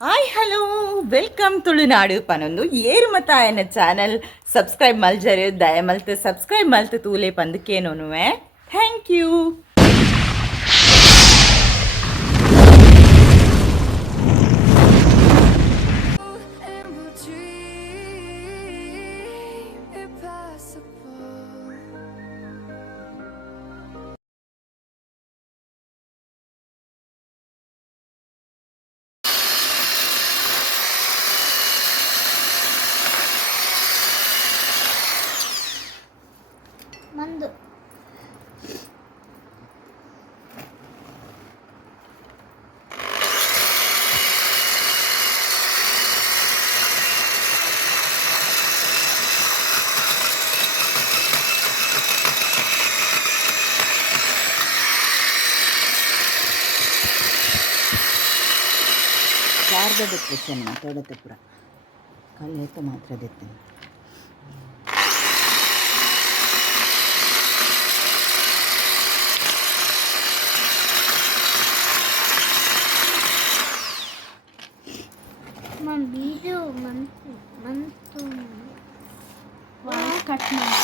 Hi hello welcome Tulunadu ಪನೊಂದು ಏರು ಮತ ಎನ್ನ ಚಾನಲ್ ಸಬ್ಸ್ಕ್ರೈಬ್ ಮಲ್ಜರು ದಯಮಲ್ತು ಸಬ್ಸ್ಕ್ರೈಬ್ ಮಲ್ತು ತೂಲೆ ಪಂದಕೇನೋನುವೆ ಥ್ಯಾಂಕ್ ಯು. ಮಂದು ಶಾರದಕ್ಕೆ ಚೆನ್ನ ತೊಡತೆ ಪುರ ಕಲಿಯಕ್ಕೆ ಮಾತ್ರ ದೆತ್ತೇನೆ. ಇದು ಮಂತು ಮಂತು ಕಟ್ ಮಾಡಿ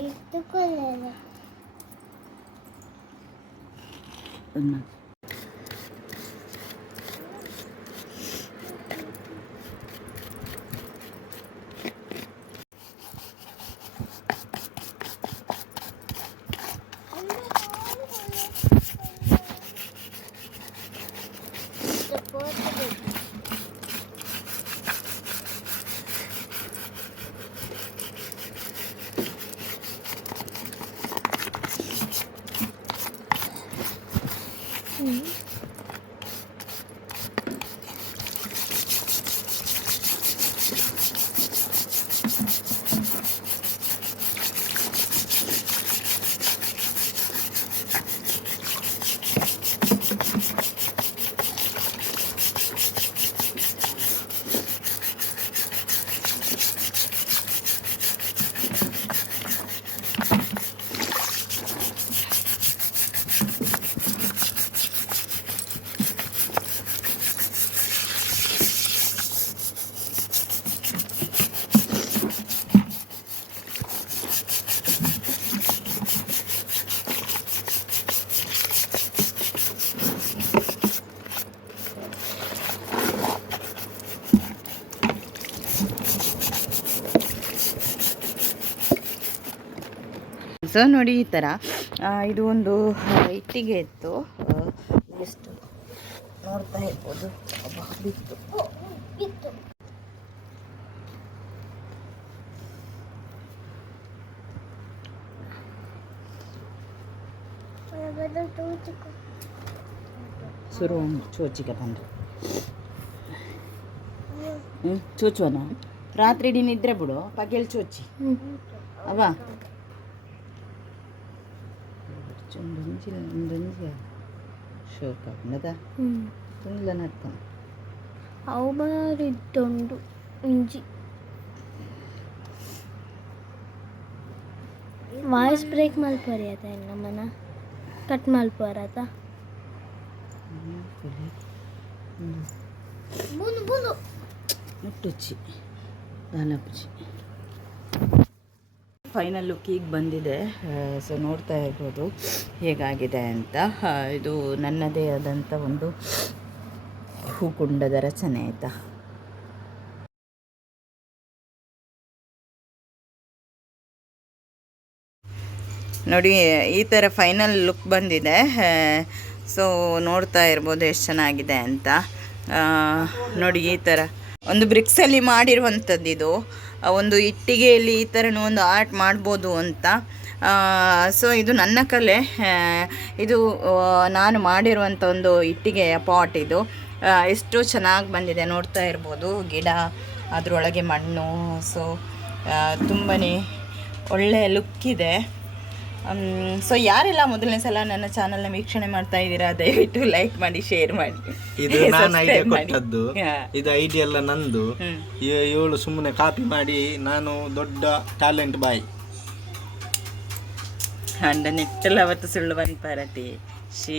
ಎತ್ತುಕೊಳ್ಳಲ್ಲ. ಸೊ ನೋಡಿ ಈ ಥರ ಇದು ಒಂದು ಇಟ್ಟಿಗೆ ಇತ್ತು. ಎಷ್ಟು ನೋಡ್ತಾ ಇರ್ಬೋದು, ಬಿತ್ತು. ಶುರು ಚೋಚಿಗೆ ಬಂದು ಚೋಚುವನ ರಾತ್ರಿ ಇಡೀ ನಿದ್ರೆ ಬಿಡು, ಪಗೆಲ್ ಚೋಚಿ ಅವ ಶೋಕ ತುಂಗ್ಲ ನಡ್ಕ ಅವು ಬಾರಿದ್ದುಂಡು ಇಂಜಿ ವಾಯ್ಸ್ ಬ್ರೇಕ್ ಮಲ್ಪರಿಯತ ನಮ್ಮನ ಕಟ್ ಮಲ್ಪರತ ಮುಟ್ಟುಚ್ಚಿ ದಾನಪುಚ್ಚಿ ಫೈನಲ್ ಲುಕ್ ಈಗ ಬಂದಿದೆ. ಸೊ ನೋಡ್ತಾ ಇರ್ಬೋದು ಹೇಗಾಗಿದೆ ಅಂತ. ಇದು ನನ್ನದೇ ಆದಂಥ ಒಂದು ಹೂಕುಂಡದ ರಚನೆ ಆಯಿತಾ. ನೋಡಿ ಈ ಥರ ಫೈನಲ್ ಲುಕ್ ಬಂದಿದೆ. ಸೊ ನೋಡ್ತಾ ಇರ್ಬೋದು ಎಷ್ಟು ಚೆನ್ನಾಗಿದೆ ಅಂತ. ನೋಡಿ ಈ ಥರ ಒಂದು ಬ್ರಿಕ್ಸಲ್ಲಿ ಮಾಡಿರುವಂಥದ್ದು ಇದು. ಒಂದು ಇಟ್ಟಿಗೆಯಲ್ಲಿ ಈ ಥರನೂ ಒಂದು ಆರ್ಟ್ ಮಾಡ್ಬೋದು ಅಂತ. ಸೊ ಇದು ನನ್ನ ಕಲೆ. ಇದು ನಾನು ಮಾಡಿರುವಂಥ ಒಂದು ಇಟ್ಟಿಗೆಯ ಪಾಟ್ ಇದು. ಎಷ್ಟು ಚೆನ್ನಾಗಿ ಬಂದಿದೆ ನೋಡ್ತಾ ಇರ್ಬೋದು. ಗಿಡ, ಅದರೊಳಗೆ ಮಣ್ಣು. ಸೊ ತುಂಬಾ ಒಳ್ಳೆಯ ಲುಕ್ ಇದೆ. ಸೊ ಯಾರೆಲ್ಲ ಮೊದಲನೇ ಸಲ ನನ್ನ ಚಾನಲ್ನ ವೀಕ್ಷಣೆ ಮಾಡ್ತಾ ಇದ್ದೀರಾ, ದಯವಿಟ್ಟು ಲೈಕ್ ಮಾಡಿ, ಶೇರ್ ಮಾಡಿ. ಇದು ನಾನು ಐಡಿಯಾ ಕೊಟ್ಟದ್ದು. ಇದು ಐಡಿಯಾ ಎಲ್ಲ ನಂದು. ಇವಳು ಸುಮ್ಮನೆ ಕಾಪಿ ಮಾಡಿ, ನಾನು ದೊಡ್ಡ ಟ್ಯಾಲೆಂಟ್ ಬಾಯ್. ಅಂಡ ನೆಟ್ಟಲವತ್ತು ಸುಳ್ಳು ಬಂದ್ಪಾರತಿ ಶೀ